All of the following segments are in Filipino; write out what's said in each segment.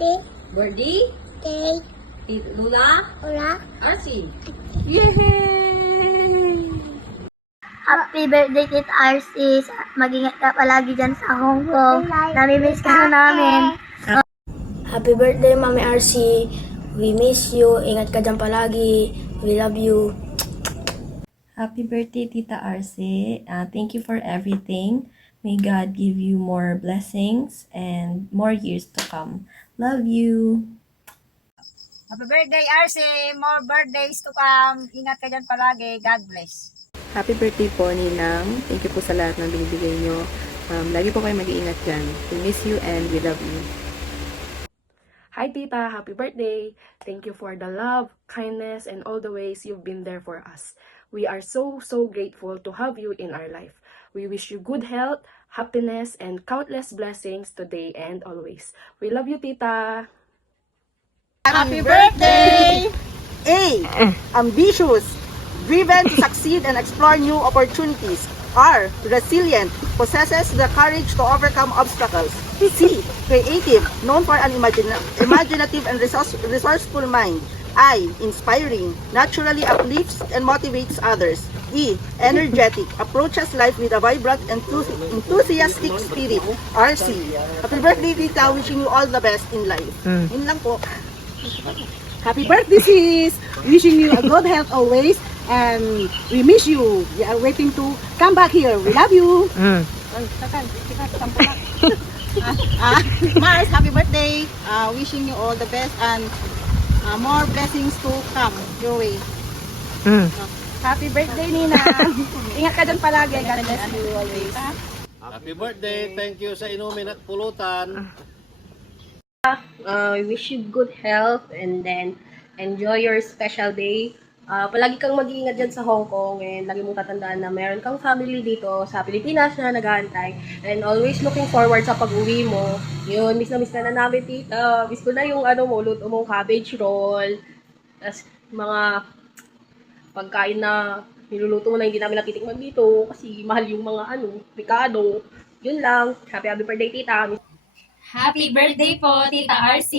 Birdie? Luna? Arsi? Yay! Happy birthday, Tita RC. Mag-ingat ka palagi dyan sa Hong Kong. Nami-miss ka na namin. Happy birthday, Mami RC. We miss you. Ingat ka dyan palagi. We love you. Happy birthday, Tita RC. Thank you for everything. May God give you more blessings and more years to come. Love you. Happy birthday, RC! More birthdays to come. Ingat ka dyan palagi. God bless. Happy birthday po, Ninang. Thank you po sa lahat ng binibigay nyo. Lagi po kayo mag-iingat dyan. We miss you and we love you. Hi Tita, happy birthday! Thank you for the love, kindness, and all the ways you've been there for us. We are so grateful to have you in our life. We wish you good health, happiness, and countless blessings today and always. We love you, Tita! Happy birthday! A. Ambitious. Driven to succeed and explore new opportunities. R. Resilient. Possesses the courage to overcome obstacles. C. Creative. Known for an imaginative and resourceful mind. I. Inspiring. Naturally uplifts and motivates others. E. Energetic. Approaches life with a vibrant and enthusiastic spirit. RC. Happy birthday, Tita. Wishing you all the best in life. Yun lang po. Happy birthday, sis! Wishing you a good health always, and we miss you. We are waiting to come back here. We love you. Mars, happy birthday. Wishing you all the best and more blessings to come your way. Happy birthday, Nina. Ingat ka dyan palagi. God bless you always. Happy birthday! Thank you sa inumin at pulutan. We wish you good health and then enjoy your special day. Palagi kang mag-iingat dyan sa Hong Kong and lagi mong tatandaan na meron kang family dito sa Pilipinas na nag-aantay and always looking forward sa pag-uwi mo. Yun, miss na namin, Tita. Miss ko na yung luto mong cabbage roll. Tapos mga pagkain na niluluto mo na hindi namin natitikman dito kasi mahal yung mga Ricardo. Yun lang. Happy birthday, Tita. Happy birthday po, Tita RC!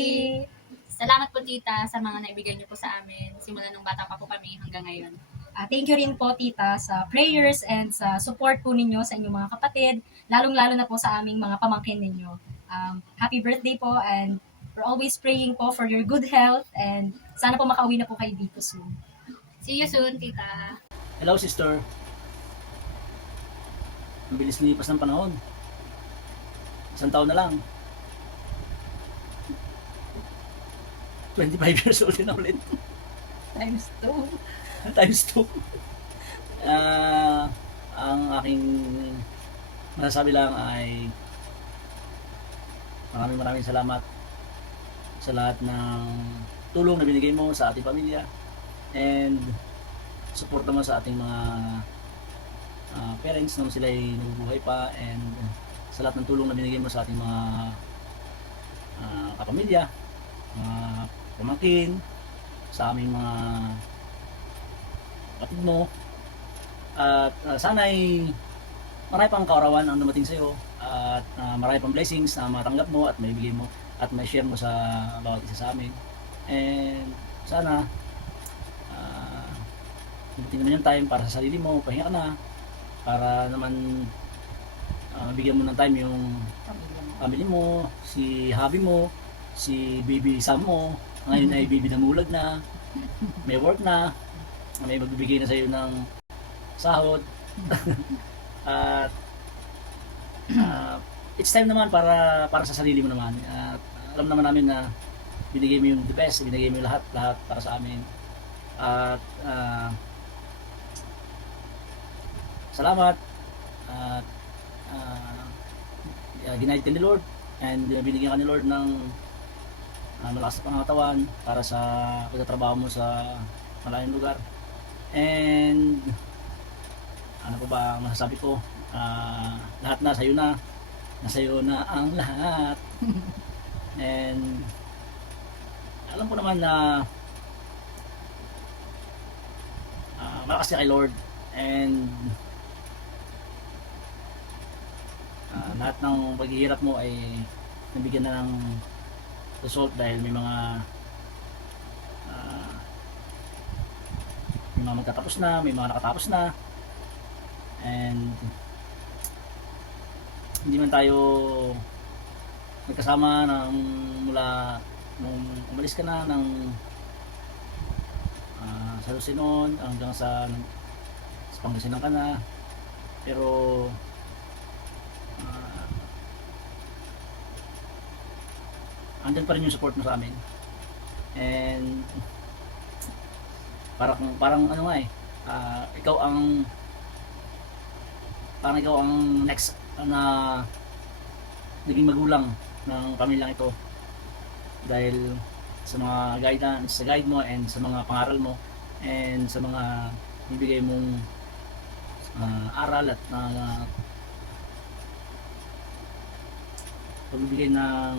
Salamat po, Tita, sa mga naibigay niyo po sa amin simula nung bata pa po kami hanggang ngayon. Thank you rin po, Tita, sa prayers and sa support po ninyo sa inyong mga kapatid, lalong-lalo na po sa aming mga pamangkin ninyo. Happy birthday po and we're always praying po for your good health and sana po makauwi na po kayo dito soon. See you soon, Tita! Hello, sister. Ang bilis lumipas ng panahon. Isang taon na lang. 25 years old na ulit. Times 2. Times 2. Ang aking masasabi lang ay maraming salamat sa lahat ng tulong na binigay mo sa ating pamilya and support naman sa ating mga parents nung sila ay nabubuhay pa and sa lahat ng tulong na binigay mo sa ating mga kapamilya, mga pamangkin, sa aming mga kapatid mo at sana'y marami pang kaarawan ang dumating sa iyo at marami pang blessings na matanggap mo at maibigay mo at may share mo sa bawat isa sa amin and sana dumating naman yung time para sa sarili mo, pahinga ka na para naman bigyan mo ng time yung family mo, si hubby mo, si baby Sam mo. Ngayon ay baby namulag na, may work na, may magbibigay na sa iyo ng sahod. At it's time naman para sa sarili mo naman. Alam naman namin na binigay mo yung the best, binigay mo yung lahat para sa amin. At salamat at ginaid ka ni Lord and binigyan ka ni Lord ng malakas na pangatawan para sa pagtatrabaho mo sa malayong lugar and ano pa ba ang masasabi ko, lahat na sa'yo na ang lahat and alam ko naman na malakas ka kay Lord and lahat ng paghihirap mo ay nabigyan na ng result dahil may mga magtatapos na, may mga nakatapos na, and hindi man tayo nagkasama ng mula nung umalis ka na ng sa Lucinon hanggang sa Pangasinan ka na, pero andyan pa rin yung support mo sa amin, and parang ano nga ikaw ang next na naging magulang ng pamilyang ito dahil sa mga guidance, sa guide mo, and sa mga pangaral mo, and sa mga ibigay mong aral at pagbibigay ng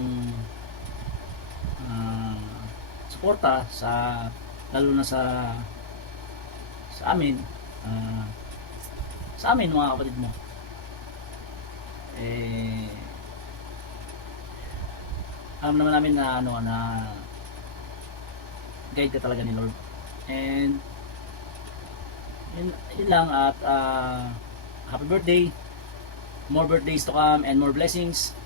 suporta lalo na sa amin, mga kapatid mo. Alam naman namin na guide ka talaga ni Lord, and yun lang, at happy birthday, more birthdays to come and more blessings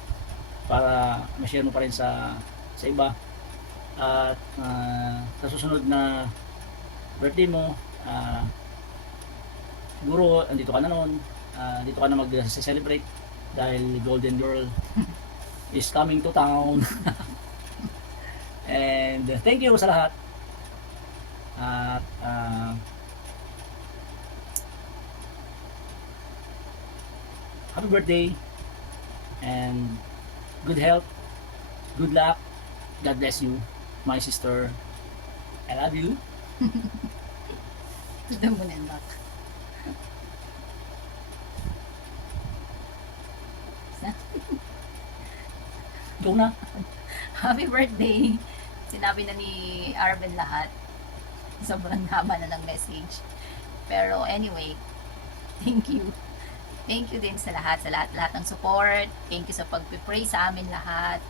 para ma-share mo pa rin sa iba, at sa susunod na birthday mo, siguro andito ka na noon, dito ka na mag-celebrate dahil Golden Girl is coming to town. And thank you sa lahat, at happy birthday and good health, good luck, God bless you, my sister, I love you. Ito mo na, Doc. Go na. Happy birthday! Sinabi na ni Arben lahat. Sobrang haba na ng message. Pero anyway, thank you. Thank you din sa lahat ng support. Thank you sa pag-pray sa amin lahat.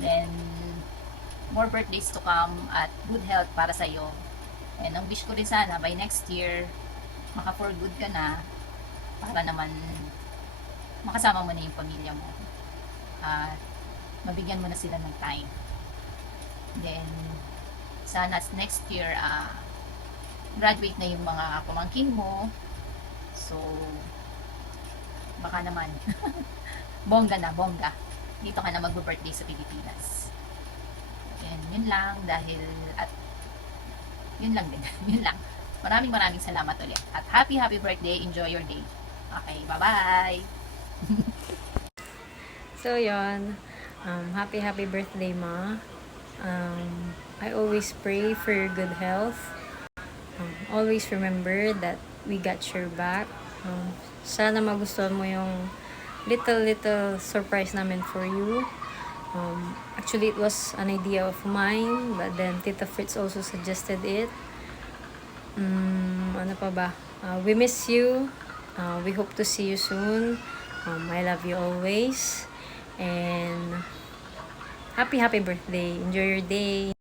Then, more birthdays to come at good health para sa iyo. And ang wish ko rin sana by next year, maka-for good ka na para naman makasama mo na yung pamilya mo. At mabigyan mo na sila ng time. Then, sana next year, graduate na yung mga pamangkin mo. So, baka naman, bongga. Dito ka na mag-birthday sa Pilipinas. And yun lang, yun lang din. Yun lang. Maraming salamat ulit. At happy birthday. Enjoy your day. Okay, bye-bye. So, yun. Happy birthday, Ma. I always pray for your good health. Always remember that we got your back. Sana magustuhan mo yung little surprise namin for you. Actually, it was an idea of mine, but then Tita Fritz also suggested it. Ano pa ba? We miss you. We hope to see you soon. I love you always. And happy birthday. Enjoy your day.